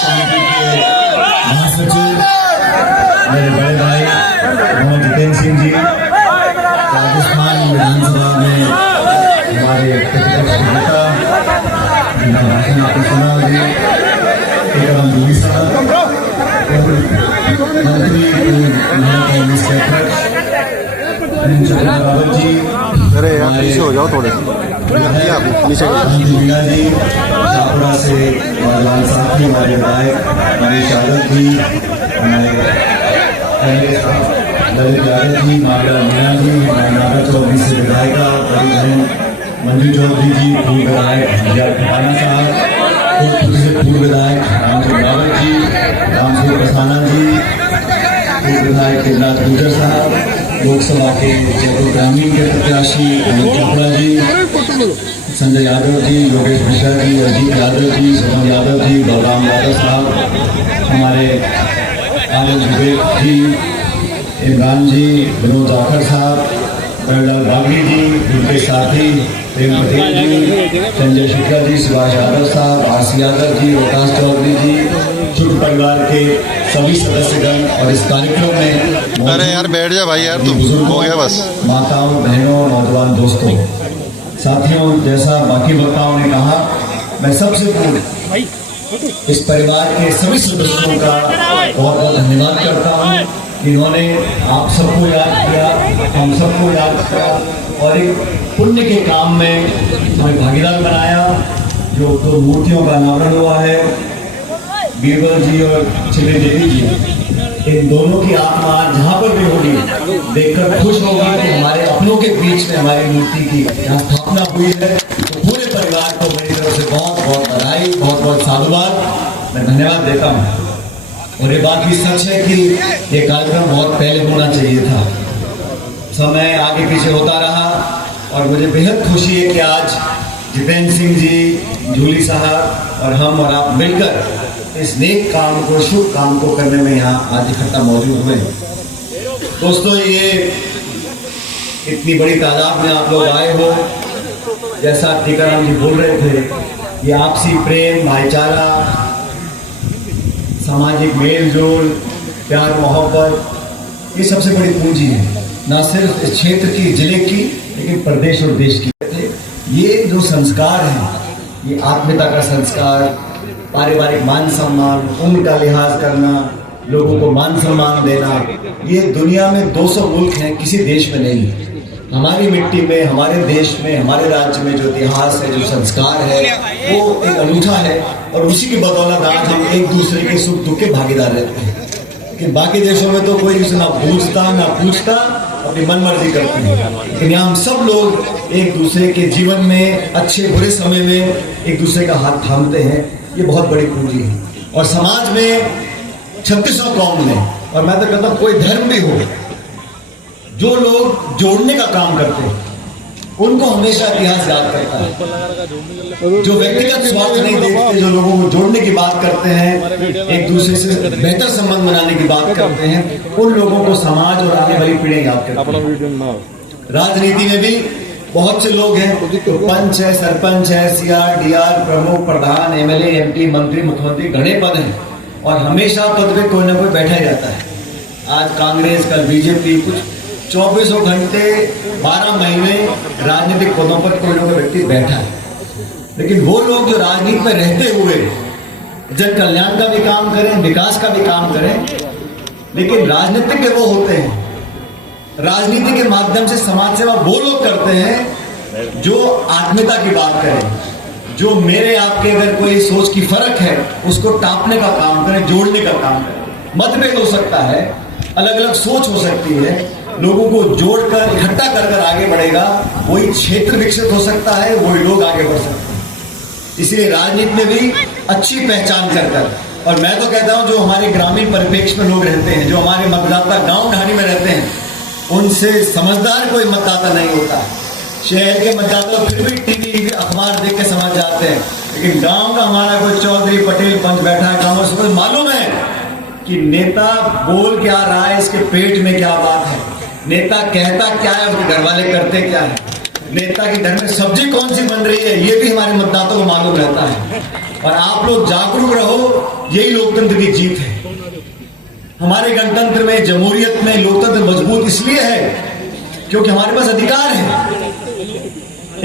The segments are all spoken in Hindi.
समिति के महासचिव मेरे बड़े भाई मोहम्मद जितेंद्र सिंह जी, राजस्थान विधानसभा में हमारे प्रतिपक्ष नेता जिनका भाषण आपने सुना जी, टीकाराम जूली साहब, मंत्री कांग्रेस के अध्यक्ष रावत जी, अरे यार पीछे हो जाओ थोड़े नीचे मीना जी, छापड़ा से लाल साहब, हमारे विधायक मनीष यादव जी, हमारे ललित यादव जी, मामला मीना जी, नागर चौधरी से विधायिका बड़ी बहन मंजू चौधरी जी, पूर्व विधायक हरियाल खटाना साहब, से पूर्व विधायक रामचंद्र रावत जी, रामसूर प्रसाना जी, पूर्व विधायक देवनाथ गुर्जर साहब, लोकसभा के जयपुर ग्रामीण के प्रत्याशी अमित चोपड़ा जी, संजय यादव जी, योगेश मिश्रा जी, अजीत यादव जी, सोहन यादव जी, बलराम यादव साहब, हमारे आनंद विवेक जी, इमरान जी, विनोद जाखड़ साहब, बरलाल बागी जी, उनके साथी प्रेम पटेल जी, संजय शुक्ला जी, सुभाष यादव साहब, आरसी यादव जी, रोहतास चौधरी जी, शुभ परिवार के सभी सदस्यगण और इस कार्यक्रम में अरे यार बैठ जा भाई यार, तुम हो गया बस। माताओं, बहनों, नौजवान दोस्तों, साथियों, जैसा बाकी वक्ताओं ने कहा, मैं सबसे पूर्ण इस परिवार के सभी सदस्यों का बहुत बहुत धन्यवाद करता हूँ। इन्होंने आप सबको याद किया, हम सबको याद किया और एक पुण्य के काम में हमें भागीदार बनाया। जो दो मूर्तियों का अनावरण हुआ है, बीरबल जी और छिले देवी जी, इन दोनों की आत्मा जहाँ पर भी होगी देखकर खुश होगी कि हमारे अपनों के बीच में हमारी मूर्ति की यहाँ स्थापना हुई है। तो पूरे परिवार को मेरी तरफ से बहुत बहुत बधाई, बहुत बहुत साधुवाद, मैं धन्यवाद देता हूँ। और ये बात भी सच है कि ये कार्यक्रम बहुत पहले होना चाहिए था, समय आगे पीछे होता रहा और मुझे बेहद खुशी है कि आज जितेंद्र सिंह जी, जूली साहब और हम और आप मिलकर इस नेक काम को, शुभ काम को करने में यहाँ आज इकट्ठा मौजूद हुए। दोस्तों, ये इतनी बड़ी तादाद में आप लोग आए हो, जैसा टीकाराम जी बोल रहे थे, ये आपसी प्रेम, भाईचारा, सामाजिक मेल जोल, प्यार मोहब्बत, ये सबसे बड़ी पूंजी है, न सिर्फ इस क्षेत्र की, जिले की, लेकिन प्रदेश और देश की। ये जो संस्कार है, ये आत्मीयता का संस्कार, पारिवारिक मान सम्मान, उम्र का लिहाज करना, लोगों को मान सम्मान देना, ये दुनिया में 200 मुल्क हैं, किसी देश में नहीं। हमारी मिट्टी में, हमारे देश में, हमारे राज्य में जो इतिहास है, जो संस्कार है, वो एक अनूठा है और उसी की बदौलत आज हम एक दूसरे के सुख दुख के भागीदार रहते हैं। लेकिन बाकी देशों में तो कोई इसे ना पूछता ना पूछता, अपनी मनमर्जी करते हैं। लेकिन यहाँ हम सब लोग एक दूसरे के जीवन में, अच्छे बुरे समय में एक दूसरे का हाथ थामते हैं, ये बहुत बड़ी पूंजी है। और समाज में 3600 कौम में, और मैं तो कहता हूँ कोई धर्म भी हो, जो लोग जोड़ने का काम करते हैं उनको हमेशा इतिहास याद करता है। जो व्यक्तिगत स्वार्थ नहीं देखते, जो लोगों को जोड़ने की बात करते हैं, एक दूसरे से बेहतर संबंध बनाने की बात करते हैं, उन लोगों को समाज और आने वाली पीढ़ियां याद करती हैं। राजनीति में भी बहुत से लोग हैं, तो पंच है, सरपंच है, सीआर, डीआर, प्रमुख, प्रधान, एमएलए, एमपी, मंत्री, मुख्यमंत्री, घने पद हैं और हमेशा पद पे कोई ना कोई बैठा ही रहता है। आज कांग्रेस, कल बीजेपी, कुछ 24 घंटे 12 महीने राजनीतिक पदों पर कोई ना कोई व्यक्ति बैठा है। लेकिन वो लोग जो राजनीति में रहते हुए जन कल्याण का भी काम करें, विकास का भी काम करें, लेकिन राजनीतिक वो होते हैं, राजनीति के माध्यम से समाज सेवा वो लोग करते हैं जो आत्मीयता की बात करें, जो मेरे आपके अगर कोई सोच की फर्क है उसको टापने का काम करें, जोड़ने का काम करें। मतभेद हो सकता है, अलग अलग सोच हो सकती है, लोगों को जोड़कर इकट्ठा कर आगे बढ़ेगा, वही क्षेत्र विकसित हो सकता है, वही लोग आगे बढ़ सकते हैं। इसलिए राजनीति में भी अच्छी पहचान कर, और मैं तो कहता हूं जो हमारे ग्रामीण परिप्रेक्ष्य में लोग रहते हैं, जो हमारे मतदाता गांव ढाणी में रहते हैं, उनसे समझदार कोई मतदाता नहीं होता। शहर के मतदाता फिर भी टीवी अखबार देख के समझ जाते हैं, लेकिन गांव का हमारा कोई चौधरी पटेल पंच बैठा है, गांव से मालूम है कि नेता बोल क्या रहा है, इसके पेट में क्या बात है, नेता कहता क्या है, उसके घर वाले करते क्या है, नेता के घर में सब्जी कौन सी बन रही है, ये भी हमारे मतदाताओं को मालूम रहता है। और आप लोग जागरूक रहो, यही लोकतंत्र की जीत है। हमारे गणतंत्र में, जमहूरियत में लोकतंत्र मजबूत इसलिए है क्योंकि हमारे पास अधिकार है।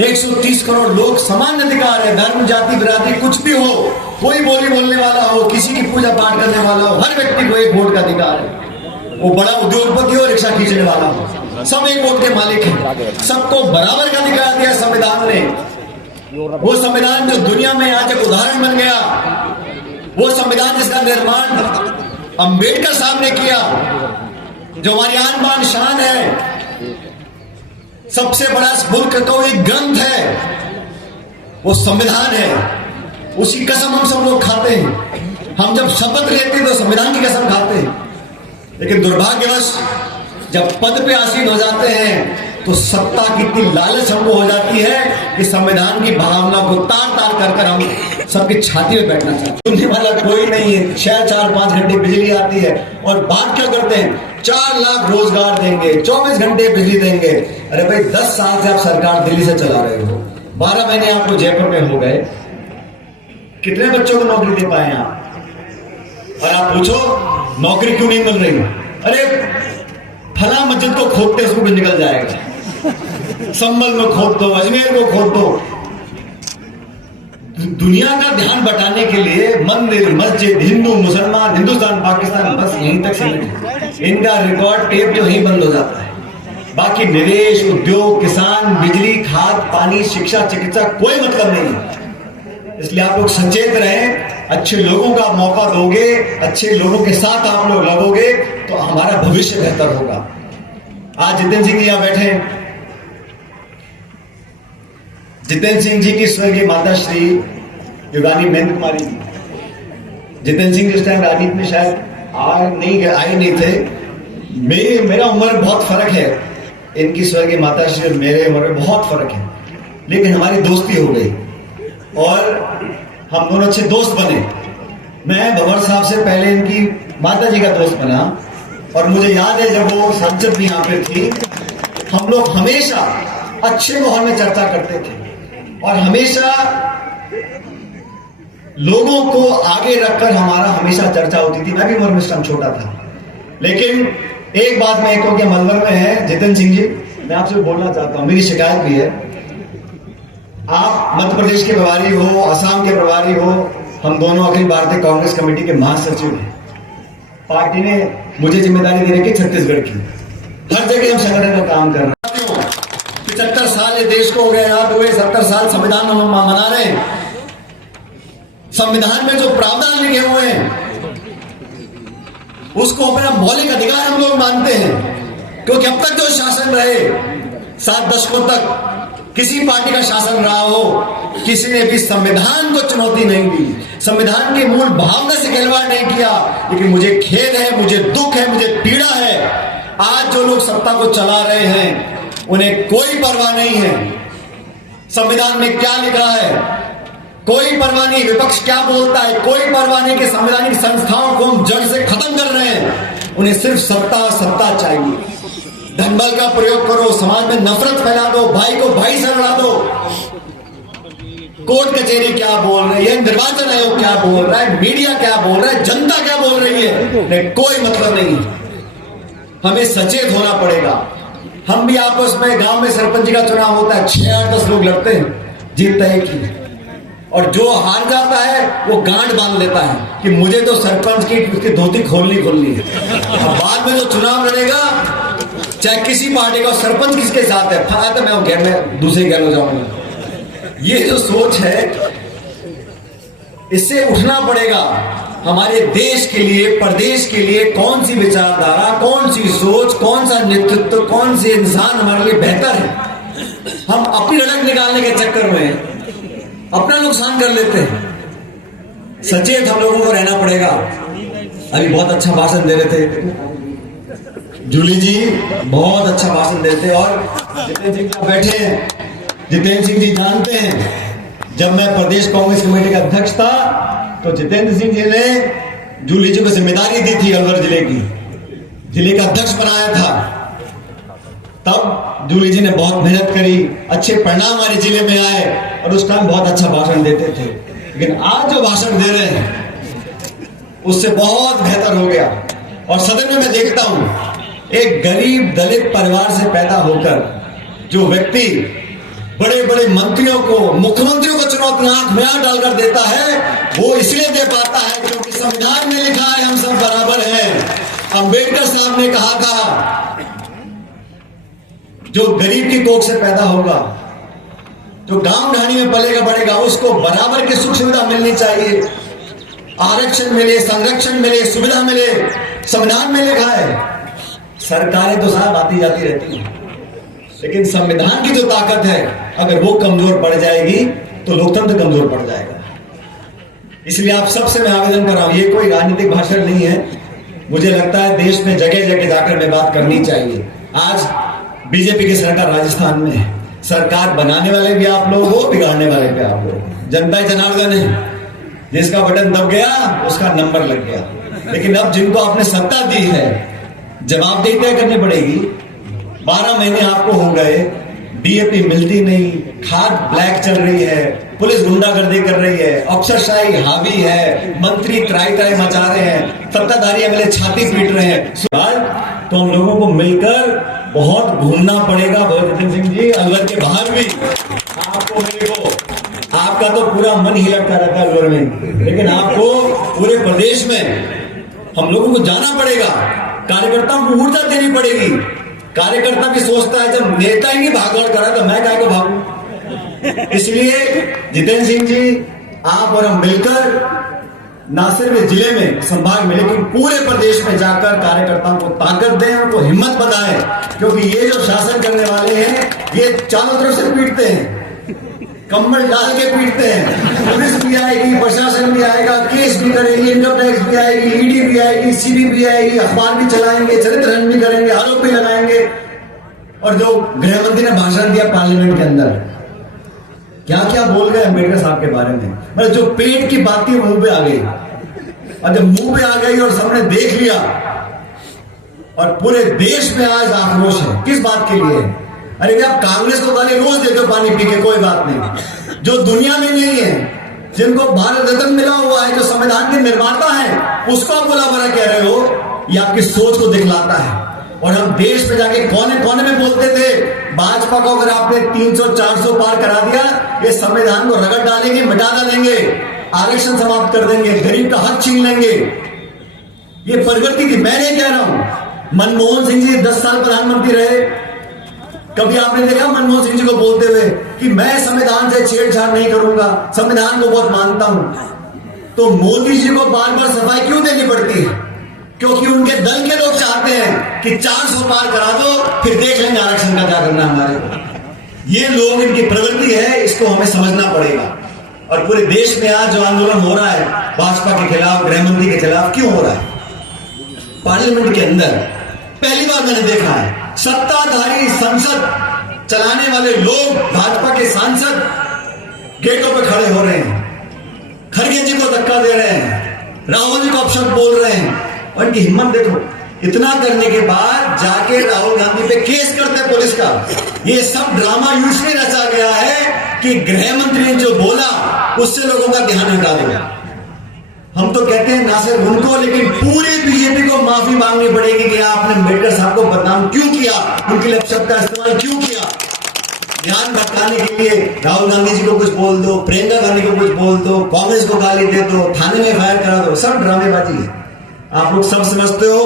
130 करोड़ लोग समान अधिकार है। धर्म, जाति, बिरादरी कुछ भी हो, कोई बोली बोलने वाला हो, किसी की पूजा पाठ करने वाला हो, हर व्यक्ति को एक वोट का अधिकार है। वो बड़ा उद्योगपति हो, रिक्शा खींचने वाला हो, सब एक वोट के मालिक हैं। सबको बराबर का अधिकार दिया संविधान ने। वो संविधान जो दुनिया में आज एक उदाहरण बन गया, वो संविधान जिसका निर्माण अंबेडकर साहब ने किया, जो हमारी आन बान शान है, सबसे बड़ा मुल्क का एक ग्रंथ है, वो संविधान है। उसी कसम हम सब लोग खाते हैं। हम जब शपथ लेते हैं तो संविधान की कसम खाते हैं, लेकिन दुर्भाग्यवश जब पद पे आसीन हो जाते हैं तो सत्ता की इतनी लालच हमको हो जाती है कि संविधान की भावना को तार तार कर कर हम सबकी छाती में बैठना चाहते हैं। सुनने वाला कोई नहीं है। 6-4-5 घंटे बिजली आती है और बात क्या करते हैं, 4 लाख रोजगार देंगे, 24 घंटे बिजली देंगे। अरे भाई 10 साल से आप सरकार दिल्ली से चला रहे हो, 12 महीने आपको जयपुर में हो गए, कितने बच्चों को नौकरी दे पाए आप? और आप पूछो नौकरी क्यों नहीं मिल रही? अरे फला मस्जिद को खोदते उसको भी निकल जाएगा, संभल में खोद दो, अजमेर को खोद दो। दुनिया का ध्यान बटाने के लिए मंदिर, मस्जिद, हिंदू, मुसलमान, हिंदुस्तान, पाकिस्तान, बस यहीं तक सीमित है। इनका रिकॉर्ड टेप जो यहीं बंद हो जाता है। बाकी निवेश, उद्योग, किसान, बिजली, खाद, पानी, शिक्षा, चिकित्सा कोई मतलब नहीं है। इसलिए आप लोग सचेत रहें। अच्छे लोगों का मौका दोगे, अच्छे लोगों के साथ आप लोग लगोगे तो हमारा भविष्य बेहतर होगा। आज जितेंद्र सिंह जी यहां बैठे, जितेंद्र सिंह जी की स्वर्गीय माता श्री युगानी महेंद्र कुमारी जी, जितेंद्र सिंह जिस टाइम राजनीति में शायद आए नहीं थे। मेरा उम्र बहुत फर्क है, इनकी स्वर्गीय माता श्री और मेरे उम्र में बहुत फर्क है, लेकिन हमारी दोस्ती हो गई और हम दोनों अच्छे दोस्त बने। मैं भंवर साहब से पहले इनकी माता जी का दोस्त बना और मुझे याद है जब वो संसद भी यहाँ पे थी, हम लोग हमेशा अच्छे माहौल में चर्चा करते थे और हमेशा लोगों को आगे रखकर हमारा हमेशा चर्चा होती थी। मैं भी उम्र में इस टाइम छोटा था, लेकिन एक बात मैं क्योंकि मलवर में है जितेंद्र सिंह जी, मैं आपसे बोलना चाहता हूं, मेरी शिकायत भी है। आप मध्य प्रदेश के प्रभारी हो, असम के प्रभारी हो, हम दोनों अखिल भारतीय कांग्रेस कमेटी के महासचिव हैं। पार्टी ने मुझे जिम्मेदारी दे रखी छत्तीसगढ़ की, हर जगह हम संगठन का काम कर रहे हैं। 75 साल देश को हो गए, याद हुए 70 साल संविधान हम मना रहे हैं। संविधान में जो प्रावधान लिखे हुए हैं उसको अपना मौलिक अधिकार हम लोग मानते हैं, क्योंकि अब तक जो शासन रहे 7 दशकों तक किसी पार्टी का शासन रहा हो, किसी ने भी संविधान को चुनौती नहीं दी, संविधान की मूल भावना से खिलवाड़ नहीं किया। लेकिन मुझे खेद है, मुझे दुख है, मुझे पीड़ा है, आज जो लोग सत्ता को चला रहे हैं उन्हें कोई परवाह नहीं है संविधान में क्या लिख रहा है, कोई परवाह नहीं विपक्ष क्या बोलता है, कोई परवाह नहीं कि संवैधानिक संस्थाओं को हम जड़ से खत्म कर रहे हैं। उन्हें सिर्फ सत्ता चाहिए। धनबल का प्रयोग करो, समाज में नफरत फैला दो, भाई को भाई से लड़ा दो। कोर्ट कचहरी क्या बोल रही है, निर्वाचन आयोग क्या बोल रहा है, मीडिया क्या बोल रहा है, जनता क्या बोल रही है, कोई मतलब नहीं। हमें सचेत होना पड़ेगा। हम भी आपस में, गांव में सरपंच का चुनाव होता है, 6-8-10 लोग लड़ते हैं, जीत तय की, और जो हार जाता है वो गांठ बांध लेता है कि मुझे तो सरपंच की उसकी धोती खोलनी है। अब बाद में जो चुनाव लड़ेगा, चाहे किसी पार्टी का, सरपंच किसके साथ है, फला तो मैं दूसरे गैर हो जाऊंगा। ये जो सोच है, इससे उठना पड़ेगा। हमारे देश के लिए, प्रदेश के लिए कौन सी विचारधारा, कौन सी सोच, कौन सा नेतृत्व, कौन से इंसान हमारे लिए बेहतर है। हम अपनी रड़क निकालने के चक्कर में अपना नुकसान कर लेते हैं। सचेत हम लोगों को रहना पड़ेगा। अभी बहुत अच्छा भाषण दे रहे थे जूली जी, बहुत अच्छा भाषण देते, और जितेंद्र सिंह बैठे हैं। जितेंद्र सिंह जी जानते हैं, जब मैं प्रदेश कांग्रेस कमेटी का अध्यक्ष था तो जितेंद्र सिंह जी ने जूली जी को जिम्मेदारी दी थी, अलवर जिले की, जिले का अध्यक्ष बनाया था। तब जूली जी ने बहुत मेहनत करी, अच्छे परिणाम हमारे जिले में आए, और उस टाइम बहुत अच्छा भाषण देते थे। लेकिन आज जो भाषण दे रहे हैं उससे बहुत बेहतर हो गया। और सदन में मैं देखता हूं एक गरीब दलित परिवार से पैदा होकर जो व्यक्ति बड़े बड़े मंत्रियों को, मुख्यमंत्रियों को चुनौती आंख में आंख डालकर देता है, वो इसलिए दे पाता है क्योंकि संविधान में लिखा है हम सब बराबर हैं। अंबेडकर साहब ने कहा था जो गरीब की कोख से पैदा होगा, जो गांव ढाणी में पलेगा बढ़ेगा, उसको बराबर की सुख सुविधा मिलनी चाहिए, आरक्षण मिले, संरक्षण मिले, सुविधा मिले। संविधान में लिखा है। सरकारें तो साहब आती जाती रहती हैं, लेकिन संविधान की जो ताकत है अगर वो कमजोर पड़ जाएगी तो लोकतंत्र कमजोर पड़ जाएगा। इसलिए आप सबसे मैं आवेदन कर रहा हूं, ये कोई राजनीतिक भाषण नहीं है, मुझे लगता है देश में जगह जगह जाकर मैं बात करनी चाहिए। आज बीजेपी की सरकार राजस्थान में है, सरकार बनाने वाले भी आप लोग हो, बिगाड़ने वाले भी आप लोग। जनता ही जनार्दन है, जिसका बटन दब गया उसका नंबर लग गया। लेकिन अब जिनको आपने सत्ता दी है जवाबदेही तय करनी पड़ेगी। 12 महीने आपको हो गए, डीएपी मिलती नहीं, खाद ब्लैक चल रही है, पुलिस गुंडागर्दी कर रही है, अफसरशाही हावी है, मंत्री त्राई त्राई मचा रहे हैं, सत्ताधारी एमएलए छाती पीट रहे हैं। तो हम लोगों को मिलकर बहुत घूमना पड़ेगा। जितेंद्र सिंह जी, अलवर के बाहर भी आपको, मेरे को, आपका तो पूरा मन ही लटका रहता है अलवर में, लेकिन आपको पूरे प्रदेश में हम लोगों को जाना पड़ेगा, कार्यकर्ताओं को ऊर्जा देनी पड़ेगी। कार्यकर्ता भी सोचता है जब नेता ही नहीं भागदौड़ करा तो मैं काहे को भागूं। इसलिए जितेंद्र सिंह जी, आप और हम मिलकर ना सिर्फ जिले में, संभाग में, लेकिन पूरे प्रदेश में जाकर कार्यकर्ताओं को ताकत दें, उनको हिम्मत बताएं, क्योंकि ये जो शासन करने वाले हैं ये चारों तरफ से पीटते हैं, कम्बल डाल के पीटते हैं। पुलिस भी आएगी, प्रशासन भी आएगा, केस भी करेगी, इनकम टैक्स भी आएगी, ईडी भी आएगी, सीबी भी आएगी, अखबार भी चलाएंगे, चरित्र हनन भी करेंगे, आरोप भी लगाएंगे। और जो गृह मंत्री ने भाषण दिया पार्लियामेंट के अंदर, क्या क्या बोल गए अंबेडकर साहब के बारे में, मतलब जो पेट की बात थी मुंह पे आ गई, और जब मुंह पे आ गई और सबने देख लिया, और पूरे देश में आज आक्रोश है। किस बात के लिए? अरे क्या आप कांग्रेस को गाली रोज देते हो पानी पी के, कोई बात नहीं। जो दुनिया में नहीं है, जिनको भारत रत्न मिला हुआ है, जो संविधान के निर्माता है, उसको आप बुला भरा कह रहे हो, ये आपकी सोच को दिखलाता है। और हम देश में जाके कोने कोने में बोलते थे भाजपा को अगर आपने 300-400 पार करा दिया, ये संविधान को रगड़ डालेंगे, मिटा डालेंगे, आरक्षण समाप्त कर देंगे, गरीब का हक छीन लेंगे। ये प्रगति थी। मैं नहीं कह रहा हूं, मनमोहन सिंह जी 10 साल प्रधानमंत्री रहे, कभी आपने देखा मनमोहन सिंह जी को बोलते हुए कि मैं संविधान से छेड़छाड़ नहीं करूंगा, संविधान को बहुत मानता हूं? तो मोदी जी को बार बार सफाई क्यों देनी पड़ती है? क्योंकि उनके दल के लोग चाहते हैं कि 400 पार करा दो, फिर देख लेंगे आरक्षण का क्या करना हमारे को। ये लोग, इनकी प्रवृत्ति है, इसको हमें समझना पड़ेगा। और पूरे देश में आज जो आंदोलन हो रहा है भाजपा के खिलाफ, गृहमंत्री के खिलाफ, क्यों हो रहा है? पार्लियामेंट के अंदर पहली बार मैंने देखा है सत्ताधारी संसद चलाने वाले लोग, भाजपा के सांसद गेटों पे खड़े हो रहे हैं, खड़गे जी को धक्का दे रहे हैं, राहुल जी को अपशब्द बोल रहे हैं। और इनकी हिम्मत देखो, इतना करने के बाद जाके राहुल गांधी पे केस करते हैं पुलिस का। ये सब ड्रामा यूं रचा गया है कि गृह मंत्री ने जो बोला उससे लोगों का ध्यान हटा दिया। हम तो कहते हैं ना सिर्फ उनको, लेकिन पूरी बीजेपी को माफी मांगनी पड़ेगी कि आपने अम्बेडकर साहब को बदनाम क्यों किया, उनके लिए शब्द का इस्तेमाल क्यों किया। ध्यान भटकाने के लिए राहुल गांधी जी को कुछ बोल दो, प्रियंका गांधी को कुछ बोल दो, कांग्रेस को गाली दे दो, थाने में फायर करा दो, सब ड्रामेबाजी है। आप लोग सब समझते हो,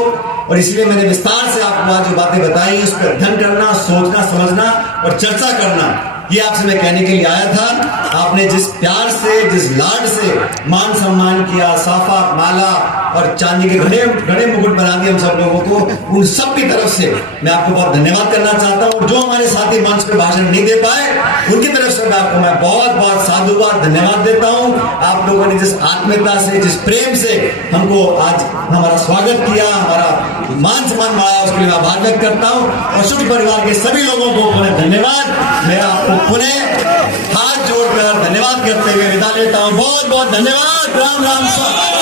और इसलिए मैंने विस्तार से आपको आज जो बातें बताई उस पर अध्ययन करना, सोचना, समझना और चर्चा करना, ये आपसे मैं कहने के लिए आया था। आपने जिस प्यार से, जिस लाड से मान सम्मान किया, साफा, माला और चांदी के घड़े मुकुट बना दिए हम सब लोगों को, उन सब की तरफ से मैं आपको बहुत धन्यवाद करना चाहता हूँ। जो हमारे साथी मंच पे भाषण नहीं दे पाए, उनकी तरफ से मैं बहुत बहुत साधुवाद, धन्यवाद देता हूँ। आप लोगों ने जिस आत्मीयता से, जिस प्रेम से हमको आज हमारा स्वागत किया, हमारा मान सम्मान बढ़ाया, उसके लिए आभार व्यक्त करता हूँ। और शुभ परिवार के सभी लोगों को पुनः धन्यवाद। मैं आपको पुनः हाथ जोड़कर धन्यवाद करते हुए विदा लेता हूँ। बहुत बहुत धन्यवाद। राम राम।